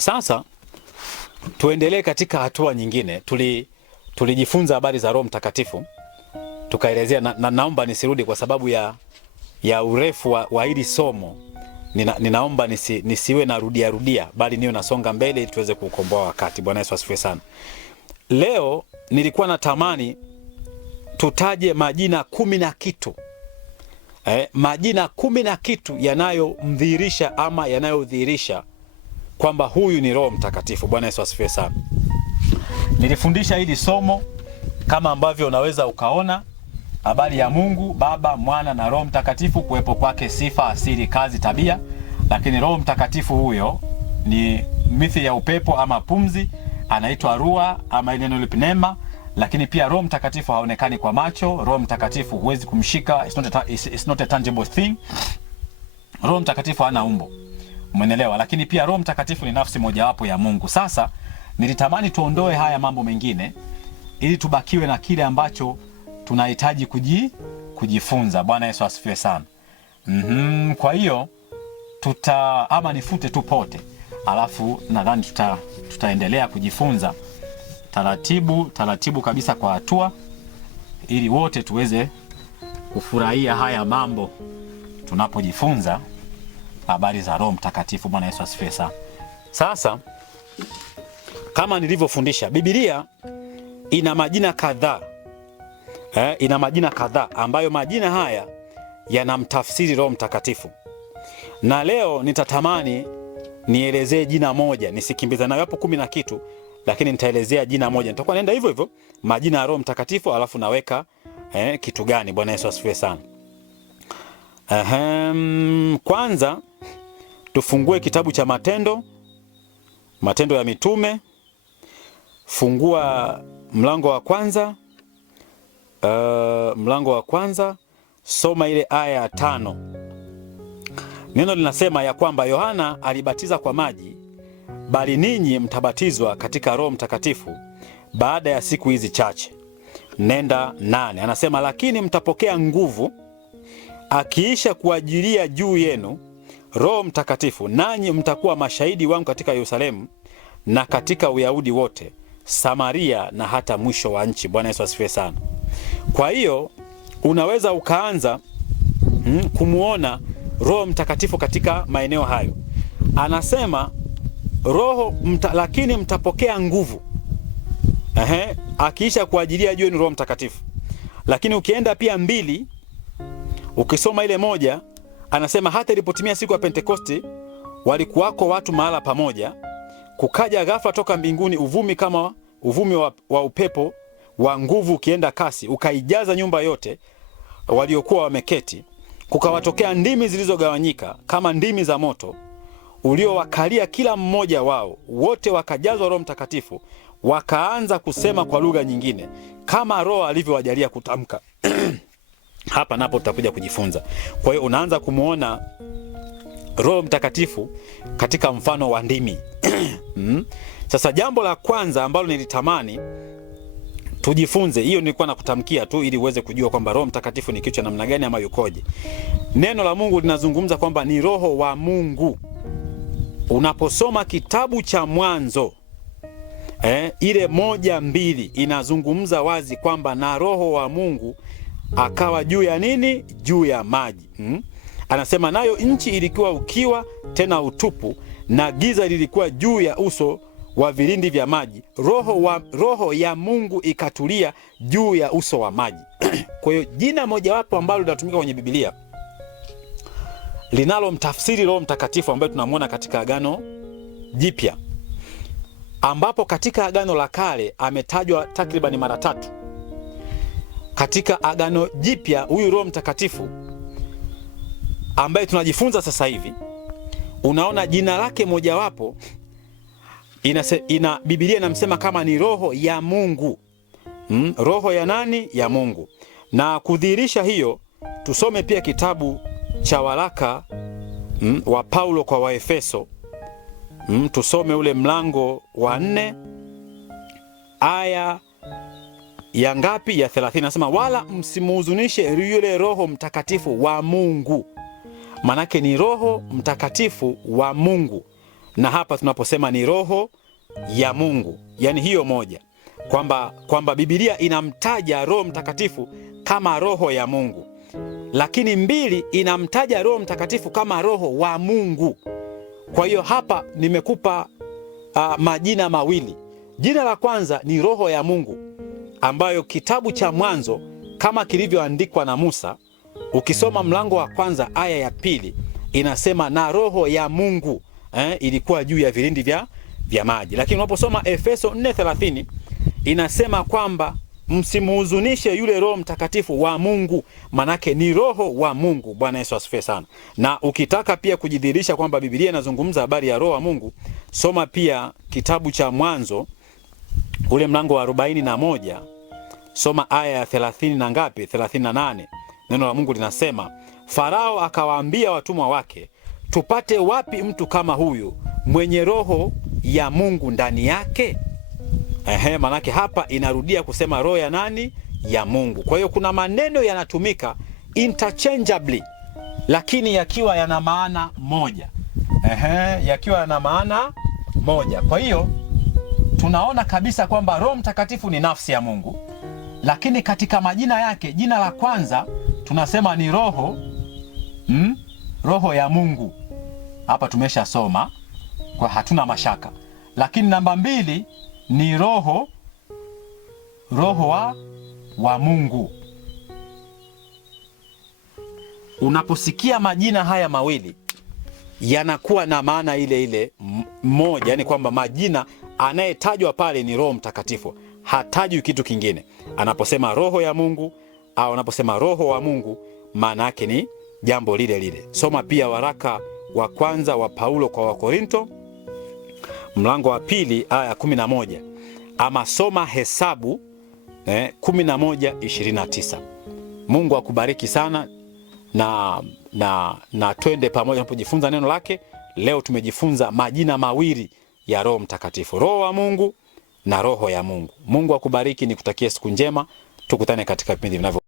Sasa tuendelee katika hatua nyingine. Tulijifunza habari za Roho Mtakatifu, tukaelezea naomba nisirudi kwa sababu ya urefu wa hili somo. Ninaomba nisiwe narudia bali niwe nasonga mbele ili tuweze kukomboa wakati. Bwana Yesu asifiwe sana. Leo nilikuwa natamani tutaje majina 10 na kitu. Majina 10 na kitu yanayomdhihirisha ama yanayodhihirisha kwamba huyu ni Roho Mtakatifu. Bwana Yesu asifiwe sana. Nilifundisha hili somo kama ambavyo unaweza ukaona, habari ya Mungu Baba, Mwana na Roho Mtakatifu, kuwepo kwake sifa, asili, kazi, tabia. Lakini Roho Mtakatifu huyo ni mithili ya upepo ama pumzi, anaitwa Ruha ama neno lipnema. Lakini pia Roho Mtakatifu haonekani kwa macho. Roho Mtakatifu huwezi kumshika, it's not a tangible thing. Roho Mtakatifu hana umbo. Umeelewa? Lakini pia Roho Mtakatifu ni nafsi mojawapo ya Mungu. Sasa nilitamani tuondoe haya mambo mengine ili tubakiwe na kile ambacho tunahitaji kujifunza. Bwana Yesu asifiwe sana. Kwa hiyo ama nifute tu pote, alafu nadhani tutaendelea kujifunza taratibu kabisa kwa hatua, ili wote tuweze kufurahia haya mambo tunapojifunza habari za Roho Mtakatifu. Bwana Yesu asifiwe sana. Sasa kama nilivyofundisha, Biblia ina majina kadhaa. Ina majina kadhaa ambayo majina haya yanamtafsiri Roho Mtakatifu. Na leo nitatamani nielezee jina moja, nisikimbiza nayo hapo 10 na kitu, lakini nitaelezea jina moja. Nitakuwa naenda hivyo majina ya Roho Mtakatifu, alafu naweka kitu gani. Bwana Yesu asifiwe sana. Kwanza tufungue kitabu cha Matendo ya Mitume. Fungua mlango wa kwanza, soma ile aya ya 5. Neno linasema ya kwamba Yohana alibatiza kwa maji, bali ninyi mtabatizwa katika Roho Mtakatifu baada ya siku hizi chache. Nenda 8. Anasema lakini mtapokea nguvu akiisha kuajilia juu yenu Roho Mtakatifu, nanyi mtakuwa mashahidi wangu katika Yerusalemu na katika Uyahudi wote, Samaria na hata mwisho wa nchi. Bwana Yesu asifiwe sana. Kwa hiyo unaweza ukaanza kumuona Roho Mtakatifu katika maeneo hayo. Anasema lakini mtapokea nguvu akiisha kuajilia juu yenu Roho Mtakatifu. Lakini ukienda pia 2, ukisoma ile 1, anasema hata ilipotimia siku ya Pentekoste walikuwako watu mahala pamoja, kukaja ghafla toka mbinguni uvumi kama uvumi wa upepo wa nguvu ukienda kasi, ukaijaza nyumba yote waliokuwa wameketi. Kukawatokea ndimi zilizogawanyika kama ndimi za moto uliowakalia kila mmoja wao. Wote wakajazwa Roho Mtakatifu, wakaanza kusema kwa lugha nyingine kama Roho alivyowajalia kutamka. Hapa napo tutakuja kujifunza. Kwa hiyo unaanza kumuona Roho Mtakatifu katika mfano wa ndimi. Sasa jambo la kwanza ambalo nilitamani tujifunze, hiyo nilikuwa nakutamkia tu ili uweze kujua kwamba Roho Mtakatifu ni kitu cha namna gani ama yukoje. Neno la Mungu linazungumza kwamba ni Roho wa Mungu. Unaposoma kitabu cha Mwanzo ile 1:2 inazungumza wazi kwamba na Roho wa Mungu akawa juu ya nini? Juu ya maji. Anasema nayo nchi ilikuwa ukiwa tena utupu, na giza lilikuwa juu ya uso wa vilindi vya maji. Roho ya Mungu ikatulia juu ya uso wa maji. Kwa hiyo jina mojawapo ambalo linatumika kwenye Biblia linalomtafsiri Roho Mtakatifu ambaye tunamwona katika Agano Jipya, ambapo katika Agano la Kale ametajwa takriban mara 3. Katika Agano Jipya huyu Roho Mtakatifu ambaye tunajifunza sasa hivi, unaona jina lake mojawapo Biblia inamsema kama ni Roho ya Mungu. Roho ya nani? Ya Mungu. Na kudhihirisha hiyo, tusome pia kitabu cha waraka wa Paulo kwa Waefeso. Tusome ule mlango wa 4 aya ya ngapi? Ya 30. Nasema wala msimuhuzunishe yule Roho Mtakatifu wa Mungu. Manake ni Roho Mtakatifu wa Mungu. na hapa tunaposema ni roho ya Mungu, yani hiyo moja, kwamba Biblia inamtaja Roho Mtakatifu kama roho ya Mungu, lakini mbili, inamtaja Roho Mtakatifu kama roho wa Mungu. Kwa hiyo hapa nimekupa majina mawili. Jina la kwanza ni roho ya Mungu, ambayo kitabu cha Mwanzo kama kilivyoandikwa na Musa, ukisoma mlango wa kwanza aya ya 2 inasema na roho ya Mungu ilikuwa juu ya vilindi vya maji. Lakini unaposoma Efeso 4:30 inasema kwamba msimuhuzunishe yule Roho Mtakatifu wa Mungu, manake ni roho wa Mungu. Bwana Yesu asifiwe sana. Na ukitaka pia kujidhihirisha kwamba Biblia inazungumza habari ya roho wa Mungu, soma pia kitabu cha Mwanzo ule mlango wa 41, soma aya ya 30 na ngapi, 38. Neno la Mungu linasema, Farao akawaambia watumwa wake, tupate wapi mtu kama huyu mwenye roho ya Mungu ndani yake? Manake hapa inarudia kusema roho ya nani? Ya Mungu. Kwa hiyo kuna maneno yanatumika interchangeably, lakini yakiwa yana maana moja. Yakiwa yana maana moja. Kwa hiyo tunaona kabisa kwamba Roho Mtakatifu ni nafsi ya Mungu, lakini katika majina yake, jina la kwanza tunasema ni roho roho ya Mungu. Hapa tumeshasoma, kwa hatuna mashaka. Lakini namba 2 ni roho wa Mungu. Unaposikia majina haya mawili yanakuwa na maana ile ile moja, yani kwamba majina anayetajwa pale ni Roho Mtakatifu, hatajwi kitu kingine. Anaposema roho ya Mungu au anaposema roho wa Mungu, maana yake ni jambo lile lile. Soma pia waraka wa kwanza wa Paulo kwa Wakorinto mlango wa 2 aya 11, ama soma Hesabu 11:29. Mungu akubariki sana na twende pamoja tunapojifunza neno lake. Leo tumejifunza majina mawili ya Roho Mtakatifu, roho wa Mungu na roho ya Mungu. Mungu akubariki, nikutakie siku njema, tukutane katika vipindi vinavyo